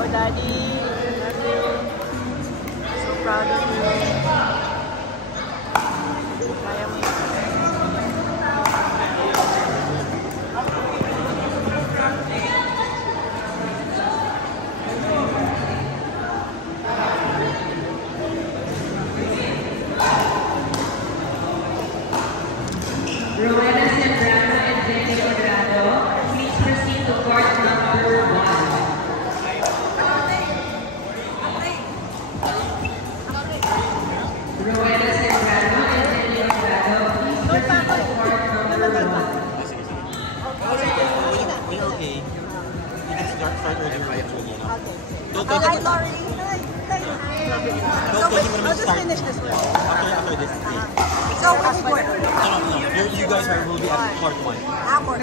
Go, Daddy. Love you. So proud of you. Kaya mo yun. Rowena Sembrano and Jenny Quadrado, please proceed to court number 1. Rowena Sembrano and Jenny Quadrado, please proceed to court number 1. We're okay. We can start earlier right actually, you know? Okay. Hi, Lori. I'll just finish this one. After this, please. So, which court? No. You guys will be at part 1. Court.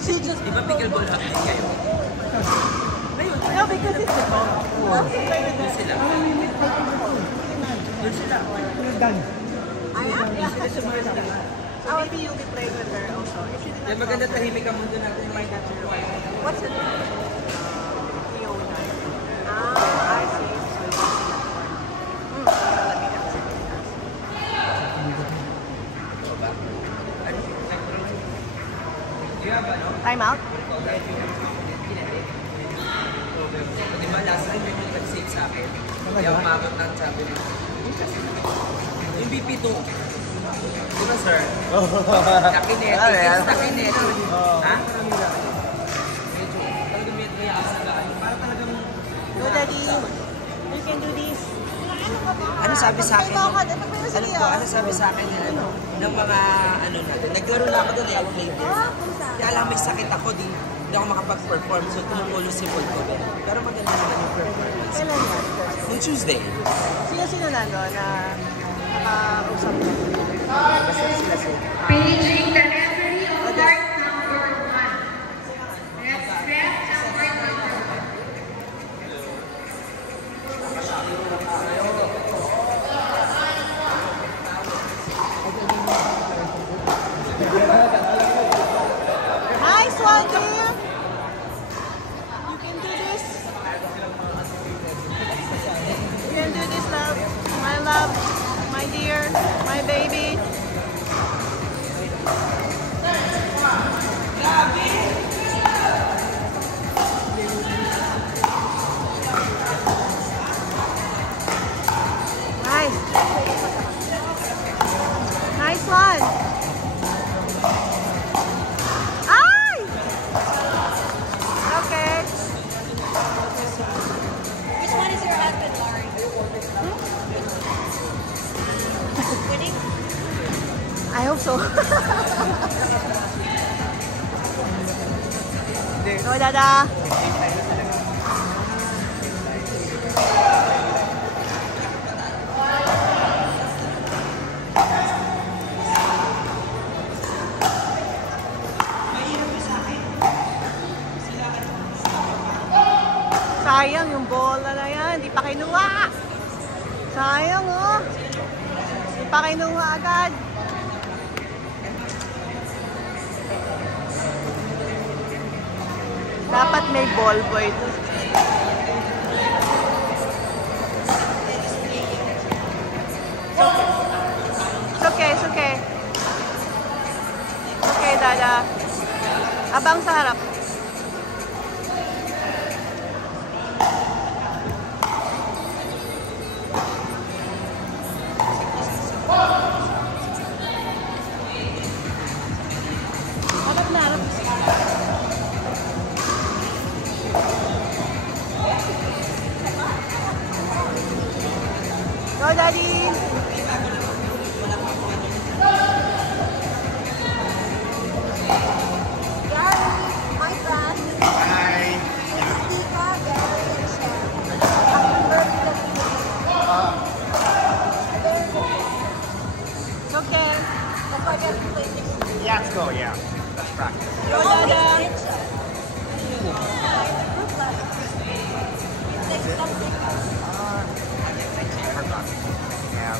She just... Di ba pickleball half din kayo? No, because it's a ball. Doon sila. Doon sila. I am? Yeah. Oh, maybe you'll be playing with her also. If she did Yan not maganda tahimik ang mundo natin. May natural life. What's it? Fiona. Ah, I see. Time out? Di ba last time may nag-save sa akin? Hindi ako umabot ng sabi rin. Yung BP2. Di ba sir? Nakinetic. It's nakinetic. Ha? Medyo. Talagang may asagaan. Para talagang... Go, Daddy. You can do this. Ano sabi sa akin? Alam ko, ano sabi sa akin ng mga ano natin. Naglaro na ako doon eh, outplay this. Kaya lang may sakit ako, hindi ako makapag-perform. So tumukulo si Paul ko. Pero maganda naman yung performance. Kailan yan? Noong Tuesday. Sino nando na nakausap mo? Basta sila sila. Paging the referee of court number 1. Ref number 2. Nice one, dear. You can do this. You can do this, love. My love, my dear, my baby. Nice. Nice one. Ay! Okay. Which one is your husband, Laurie? Winning? I hope so. Go, Dada. Sayang yung bola na yan. Hindi pa kinuha. Sayang, oh. Hindi pa kinuha agad. Dapat may ball boy to. It's okay. It's okay. It's okay, Dada. Abang sa harap. Harap na, harap. Go, Daddy! Gary, my friend. Hi! Tika, Gary, and Shem. Happy birthday. It's okay. That's why we have to play this. Yeah, let's go, yeah. Let's practice. Go, Dada! Like something. I forgot. Yeah.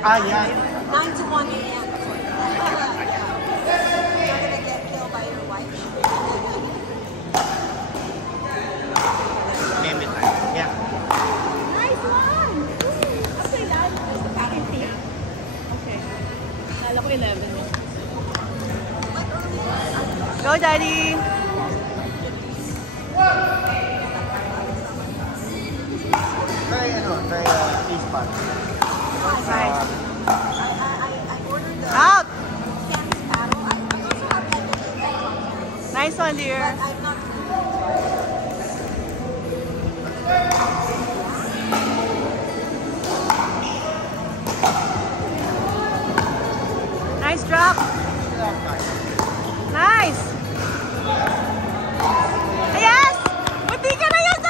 yeah. 9 to 1 a.m. You're gonna get killed by your wife. Meme time. Yeah. Nice one! Okay, lad. Okay. Kala ko 11. Go, Daddy! Try fish pot. Nice. I ordered the Out! candy paddle. I also have like a Nice one, dear. but I'm not. Nice drop. Nice. Yes! Buti ka na yun!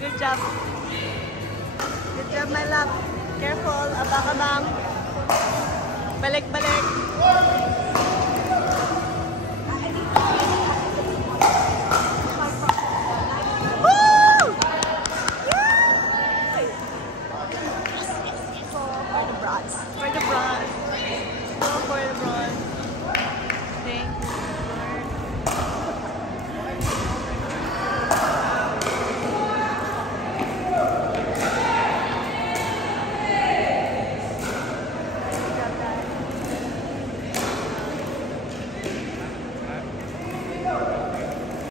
Good job. Good job, my love. Careful. Abang-abang. Balik-balik.